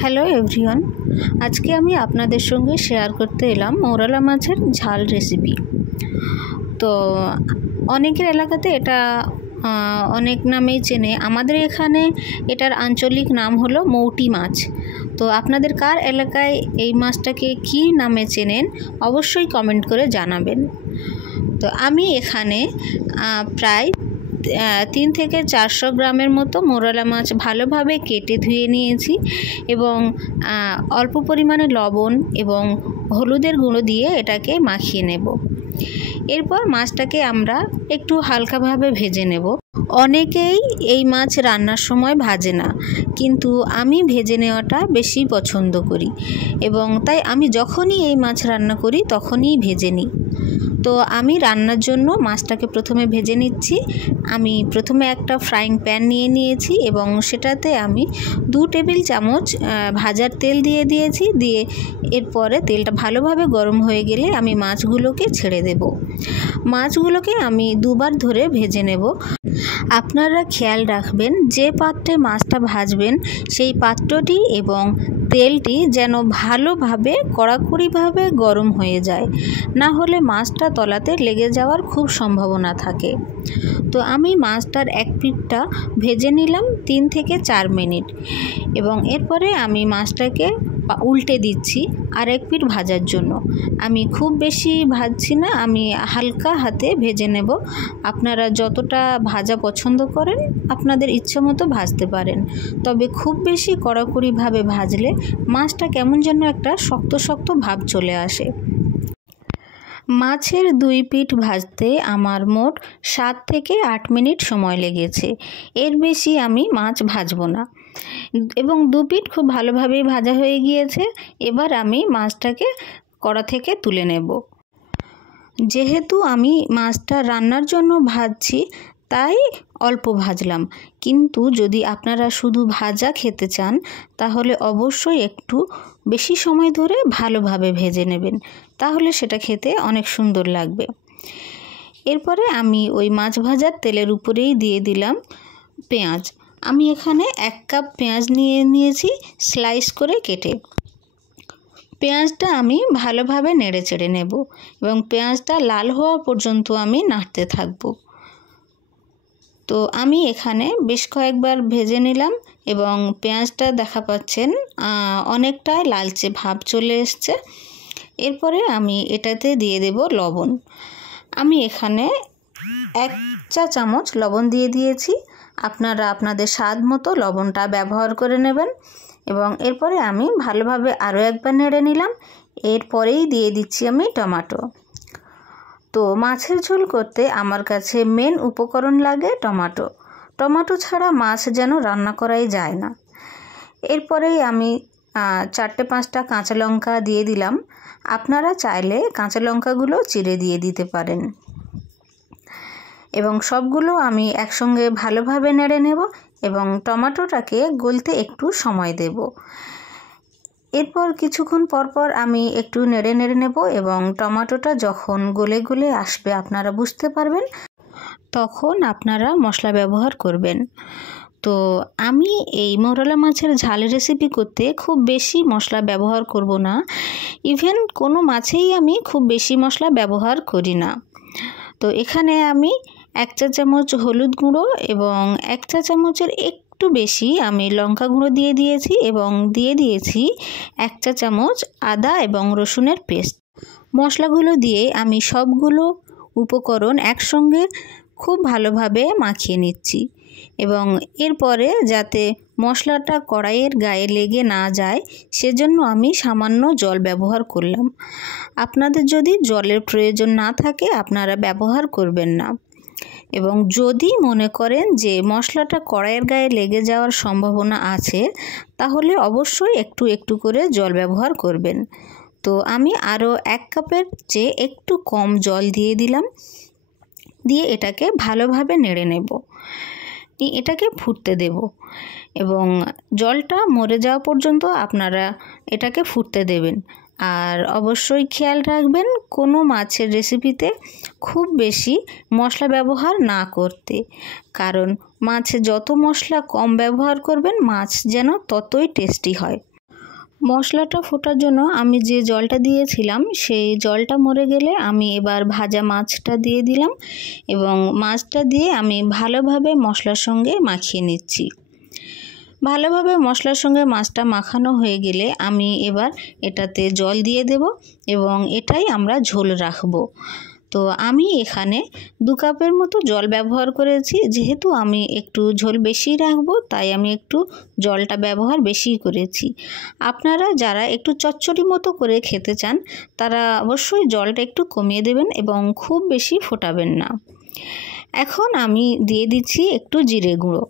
Hello everyone, আজকে আমি আপনাদের সঙ্গে শেয়ার করতে এলাম মৌরলা মাছের ঝাল রেসিপি। তো অনেকের এলাকাতে এটা অনেক নামেই চেনে। আমাদের এখানে এটার আঞ্চলিক নাম হলো মৌটি মাছ। তো আপনাদের কার এলাকায় এই মাছটাকে কী নামে চেনেন অবশ্যই কমেন্ট করে জানাবেন। তো আমি এখানে প্রায় 3 থেকে 400 গ্রামের মতো মৌরলা মাছ ভালোভাবে কেটে ধুয়ে নিয়েছি এবং অল্প পরিমাণে লবণ এবং হলুদের গুঁড়ো দিয়ে এটাকে মাখিয়ে নেব। এরপর মাছটাকে আমরা একটু হালকাভাবে ভেজে নেব। অনেকেই এই মাছ রান্নার সময় ভাজে না, কিন্তু আমি ভেজে নেওয়াটা বেশি পছন্দ করি এবং তাই আমি যখনই এই মাছ রান্না করি তখনই ভেজে নিই। তো আমি রান্নার জন্য মাছটাকে প্রথমে ভেজে নিচ্ছি। আমি প্রথমে একটা ফ্রাইং প্যান নিয়েছি এবং সেটাতে আমি 2 টেবিল চামচ ভাজার তেল দিয়ে দিয়েছি। দিয়ে এরপরে তেলটা ভালোভাবে গরম হয়ে গেলে আমি মাছগুলোকে ছেড়ে দেব। মাছগুলোকে আমি 2 বার ধরে ভেজে নেব। আপনারা খেয়াল রাখবেন যে পাত্রে মাছটা ভাজবেন সেই পাত্রটি এবং তেলটি যেন ভালোভাবে কড়াকড়িভাবে গরম হয়ে যায়, না হলে মাছটা তলাতে লেগে যাওয়ার খুব সম্ভাবনা থাকে। তো আমি মাছটার এক পিঠটা ভেজে নিলাম 3 থেকে 4 মিনিট এবং এরপরে আমি মাছটাকে উল্টে দিচ্ছি আর এক পিঠ ভাজার জন্য। আমি খুব বেশি ভাজছি না, আমি হালকা হাতে ভেজে নেব। আপনারা যতটা ভাজা পছন্দ করেন আপনাদের ইচ্ছে মতো ভাজতে পারেন, তবে খুব বেশি কড়াকড়িভাবে ভাজলে মাছটা কেমন যেন একটা শক্ত শক্ত ভাব চলে আসে। মাছের 2 পিঠ ভাজতে আমার মোট 7 থেকে 8 মিনিট সময় লেগেছে। এর বেশি আমি মাছ ভাজবো না এবং 2 পিঠ খুব ভালোভাবেই ভাজা হয়ে গিয়েছে। এবার আমি মাছটাকে কড়া থেকে তুলে নেব। যেহেতু আমি মাছটা রান্নার জন্য ভাজছি তাই অল্প ভাজলাম, কিন্তু যদি আপনারা শুধু ভাজা খেতে চান তাহলে অবশ্যই একটু বেশি সময় ধরে ভালোভাবে ভেজে নেবেন, তাহলে সেটা খেতে অনেক সুন্দর লাগবে। এরপরে আমি ওই মাছ ভাজার তেলের উপরেই দিয়ে দিলাম পেঁয়াজ। আমি এখানে 1 কাপ পেঁয়াজ নিয়েছি স্লাইস করে কেটে। পেঁয়াজটা আমি ভালোভাবে নেড়ে চেড়ে নেব এবং পেঁয়াজটা লাল হওয়া পর্যন্ত আমি নাড়তে থাকব। তো আমি এখানে বেশ কয়েকবার ভেজে নিলাম এবং পেঁয়াজটা দেখা পাচ্ছেন অনেকটা লালচে ভাব চলে এসছে। এরপরে আমি এটাতে দিয়ে দেব লবণ। আমি এখানে 1 চা চামচ লবণ দিয়ে দিয়েছি। আপনারা আপনাদের স্বাদ মতো লবণটা ব্যবহার করে নেবেন এবং এরপরে আমি ভালোভাবে আরও একবার নেড়ে নিলাম। এরপরেই দিয়ে দিচ্ছি আমি টমেটো। তো মাছের ঝোল করতে আমার কাছে মেন উপকরণ লাগে টমেটো। টমেটো ছাড়া মাছ যেন রান্না করাই যায় না। এরপরেই আমি 4-5টা কাঁচা লঙ্কা দিয়ে দিলাম। আপনারা চাইলে কাঁচা লঙ্কাগুলো চিড়ে দিয়ে দিতে পারেন এবং সবগুলো আমি একসঙ্গে ভালোভাবে নেড়ে নেব এবং টমেটোটাকে গলতে একটু সময় দেব। এরপর কিছুক্ষণ পরপর আমি একটু নেড়ে নেব এবং টমেটোটা যখন গলে গলে আসবে আপনারা বুঝতে পারবেন, তখন আপনারা মশলা ব্যবহার করবেন। তো আমি এই মৌরলা মাছের ঝাল রেসিপি করতে খুব বেশি মশলা ব্যবহার করব না। ইভেন কোনো মাছেই আমি খুব বেশি মশলা ব্যবহার করি না। তো এখানে আমি 1 চা চামচ হলুদ গুঁড়ো এবং 1 চা চামচের একটু বেশি আমি লঙ্কা গুঁড়ো দিয়ে দিয়েছি এবং দিয়ে দিয়েছি 1 চা চামচ আদা এবং রসুনের পেস্ট। মশলাগুলো দিয়ে আমি সবগুলো উপকরণ একসঙ্গে খুব ভালোভাবে মাখিয়ে নিচ্ছি এবং এরপরে যাতে মশলাটা কড়াইয়ের গায়ে লেগে না যায় সেজন্য আমি সামান্য জল ব্যবহার করলাম। আপনাদের যদি জলের প্রয়োজন না থাকে আপনারা ব্যবহার করবেন না এবং যদি মনে করেন যে মশলাটা কড়াইয়ের গায়ে লেগে যাওয়ার সম্ভাবনা আছে তাহলে অবশ্যই একটু একটু করে জল ব্যবহার করবেন। তো আমি আরও 1 কাপের চেয়ে একটু কম জল দিয়ে দিলাম। দিয়ে এটাকে ভালোভাবে নেড়ে নেব, এটাকে ফুটতে দেব এবং জলটা মরে যাওয়া পর্যন্ত আপনারা এটাকে ফুটতে দেবেন। আর অবশ্যই খেয়াল রাখবেন কোনো মাছের রেসিপিতে খুব বেশি মশলা ব্যবহার না করতে, কারণ মাছে যত মশলা কম ব্যবহার করবেন মাছ যেন ততই টেস্টি হয়। মশলাটা ফোটার জন্য আমি যে জলটা দিয়েছিলাম সেই জলটা মরে গেলে আমি এবার ভাজা মাছটা দিয়ে দিলাম এবং মাছটা দিয়ে আমি ভালোভাবে মশলার সঙ্গে মাখিয়ে নিচ্ছি। ভালোভাবে মশলার সঙ্গে মাছটা মাখানো হয়ে গেলে আমি এবার এটাতে জল দিয়ে দেব এবং এটাই আমরা ঝোল রাখবো। তো আমি এখানে 2 কাপের মতো জল ব্যবহার করেছি। যেহেতু আমি একটু ঝোল বেশি রাখবো তাই আমি একটু জলটা ব্যবহার বেশি করেছি। আপনারা যারা একটু চচ্চড়ি মতো করে খেতে চান তারা অবশ্যই জলটা একটু কমিয়ে দেবেন এবং খুব বেশি ফোটাবেন না। এখন আমি দিয়ে দিচ্ছি একটু জিরে গুঁড়ো।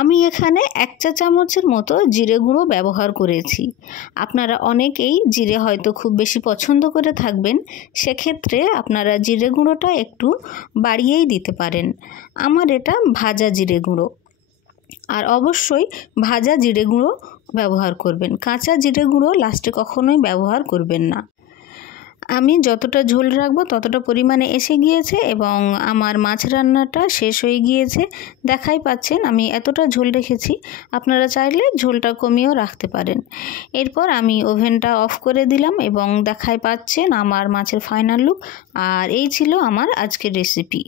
আমি এখানে 1 চা চামচের মতো জিরে গুঁড়ো ব্যবহার করেছি। আপনারা অনেকেই জিরে হয়তো খুব বেশি পছন্দ করে থাকবেন, সেক্ষেত্রে আপনারা জিরে গুঁড়োটা একটু বাড়িয়েই দিতে পারেন। আমার এটা ভাজা জিরে গুঁড়ো, আর অবশ্যই ভাজা জিরে গুঁড়ো ব্যবহার করবেন। কাঁচা জিরে গুঁড়ো লাস্টে কখনোই ব্যবহার করবেন না। আমি যতটা ঝোল রাখবো ততটা পরিমাণে এসে গিয়েছে এবং আমার মাছ রান্নাটা শেষ হয়ে গিয়েছে। দেখাই পাচ্ছেন আমি এতটা ঝোল রেখেছি, আপনারা চাইলে ঝোলটা কমিয়েও রাখতে পারেন। এরপর আমি ওভেনটা অফ করে দিলাম এবং দেখাই পাচ্ছেন আমার মাছের ফাইনাল লুক। আর এই ছিল আমার আজকের রেসিপি।